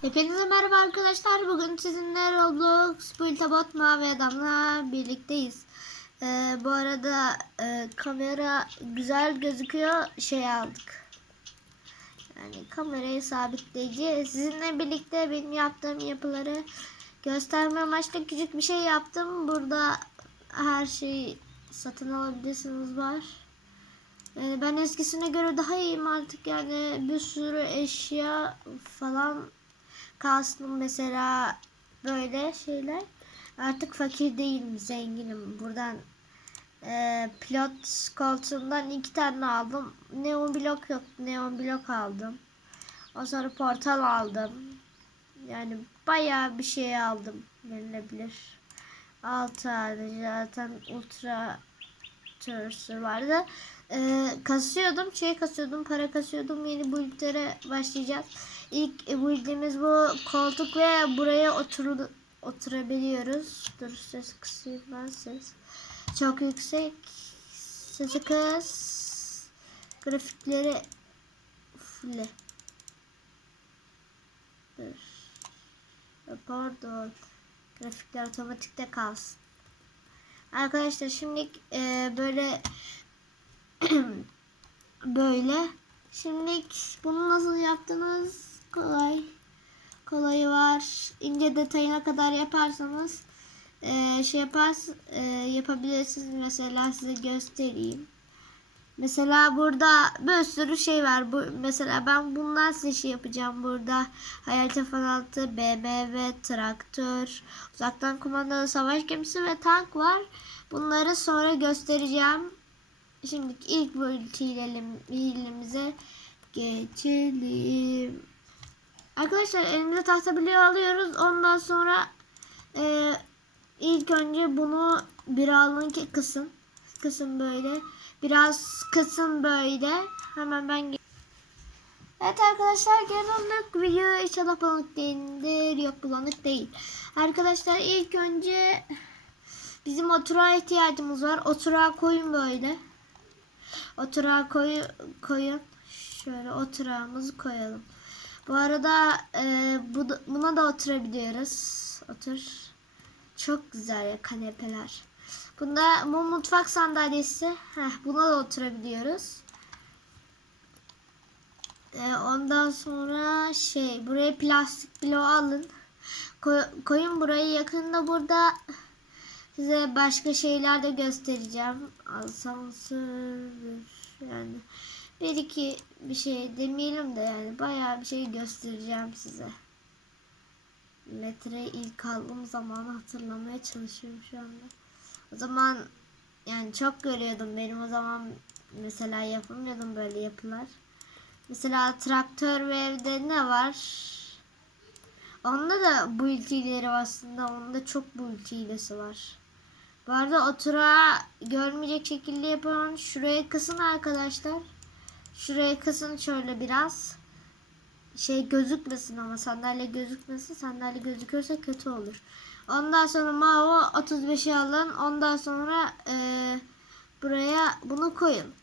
Hepinize merhaba arkadaşlar. Bugün sizinle Roblox Bultabot Mavi Adam'la birlikteyiz. Ee, bu arada e, kamera güzel gözüküyor. Şey aldık. Yani kamerayı sabitleyici. Sizinle birlikte benim yaptığım yapıları gösterme amaçlı küçük bir şey yaptım. Burada her şeyi satın alabilirsiniz var. Yani ben eskisine göre daha iyiyim artık yani bir sürü eşya falan kastım mesela böyle şeyler. Artık fakir değilim zenginim. Buradan e, pilot koltuğundan iki tane aldım. Neon blok yok. Neon blok aldım. O sonra portal aldım. Yani bayağı bir şey aldım denilebilir. 6 tane zaten ultra Cursor vardı. Ee, kasıyordum, şey kasıyordum, para kasıyordum. Yeni build'lere başlayacağız. İlk build'imiz bu koltuk ve buraya otur oturabiliyoruz. Dur ses kısayım ben ses. Çok yüksek. Sesi kıs. Grafikleri fulle. Dur. Pardon. Grafikler otomatikte kalsın. Arkadaşlar şimdi e, böyle böyle. Şimdi bunu nasıl yaptınız? Kolay. Kolayı var. İnce detayına kadar yaparsanız e, şey yapars e, yapabilirsiniz. Mesela size göstereyim Mesela burada bir sürü şey var. Bu mesela ben bundan size şey yapacağım burada. Hayal F-16, BMW, traktör, uzaktan kumandalı savaş gemisi ve tank var. Bunları sonra göstereceğim. Şimdi ilk bölümümüze geçelim. Arkadaşlar elimize tahta bloğu alıyoruz. Ondan sonra e, ilk önce bunu bir alın ki kısım. Kısım böyle. Biraz kısım böyle. Hemen ben Evet arkadaşlar genellik video inşallah bulanık değildir. Yok bulanık değil. Arkadaşlar ilk önce bizim oturağa ihtiyacımız var. Oturağa koyun böyle. Oturağa koy, koyun. Şöyle oturağımızı koyalım. Bu arada e, bu, buna da oturabiliyoruz. Otur. Çok güzel ya kanepeler. Bunda bu mutfak sandalyesi. Heh, buna da oturabiliyoruz. Ee, ondan sonra şey buraya plastik bloğu alın. Koy, koyun burayı yakında burada size başka şeyler de göstereceğim. Asansör yani bir iki bir şey demeyelim de yani bayağı bir şey göstereceğim size. Metre ilk aldığım zamanı hatırlamaya çalışıyorum şu anda. O zaman yani çok görüyordum benim o zaman mesela yapamıyordum böyle yapılar. Mesela traktör ve evde ne var? Onda da bu iltileri aslında. Onda çok bu iltilesi var. Bu arada oturağı görmeyecek şekilde yapalım. Şuraya kısın arkadaşlar. Şuraya kısın şöyle biraz. Şey gözükmesin ama sandalye gözükmesin. Sandalye gözükürse kötü olur. Ondan sonra mavi 35'i alın. Ondan sonra e, buraya bunu koyun.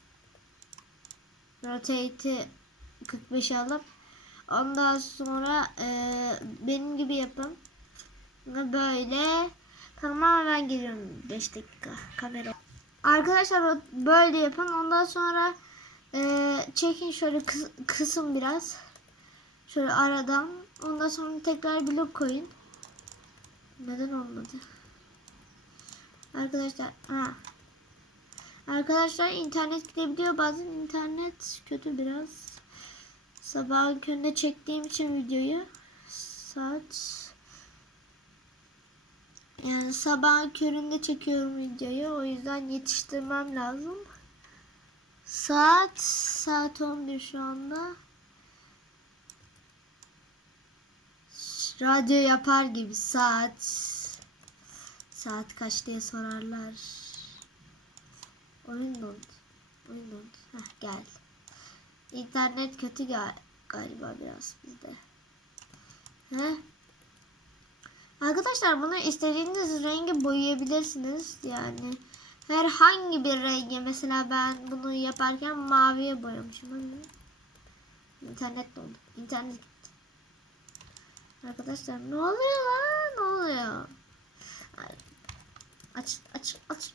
Rotate'i 45 alıp ondan sonra e, benim gibi yapın. Böyle tamam ben geliyorum 5 dakika kamera. Arkadaşlar böyle yapın. Ondan sonra e, çekin şöyle kıs, kısın biraz. Şöyle aradan. Ondan sonra tekrar blok koyun. Neden olmadı? Arkadaşlar ha. Arkadaşlar internet gidebiliyor. Bazen internet kötü biraz. Sabahın köründe çektiğim için videoyu saat yani sabahın köründe çekiyorum videoyu. O yüzden yetiştirmem lazım. Saat saat 11 şu anda. Radyo yapar gibi saat. Saat kaç diye sorarlar. Oyun dondu. Oyun dondu. Heh gel. İnternet kötü gal galiba biraz bizde. Heh. Arkadaşlar bunu istediğiniz rengi boyayabilirsiniz. Yani herhangi bir rengi. Mesela ben bunu yaparken maviye boyamışım. İnternet dondu. İnternet Arkadaşlar ne oluyor lan? Ne oluyor? Aç aç aç.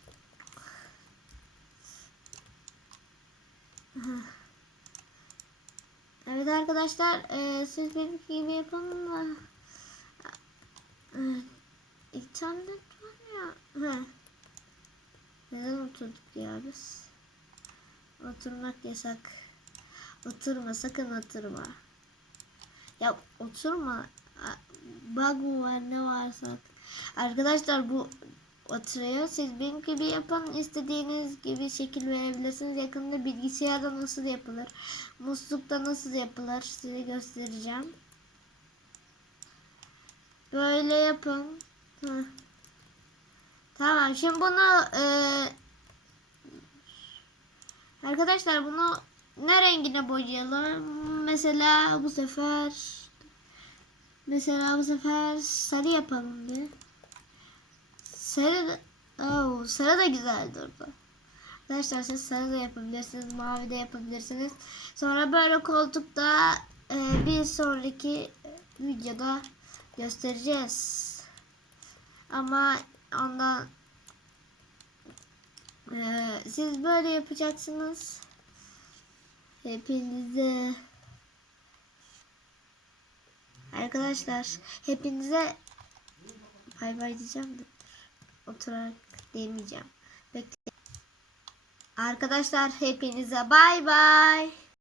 Evet arkadaşlar e, siz benim gibi yapın mı? E, İnternet var ya. He. Neden oturduk ya biz? Oturmak yasak. Oturma sakın oturma. Ya oturma. Bug mı var ne varsa. Arkadaşlar bu oturuyor. Siz benim gibi yapın. istediğiniz gibi şekil verebilirsiniz. Yakında bilgisayarda nasıl yapılır? Muslukta nasıl yapılır? Size göstereceğim. Böyle yapın. Tamam şimdi bunu e, arkadaşlar bunu ne rengine boyayalım? Mesela bu sefer mesela bu sefer sarı yapalım bir. Sarı da, Oo, sarı da güzel durdu. Arkadaşlar siz sarı da yapabilirsiniz, mavi de yapabilirsiniz. Sonra böyle koltukta e, bir sonraki videoda göstereceğiz. Ama ondan e, siz böyle yapacaksınız. Hepinize Arkadaşlar hepinize bay bay diyeceğim de oturarak demeyeceğim. Bekle. Arkadaşlar hepinize bay bay.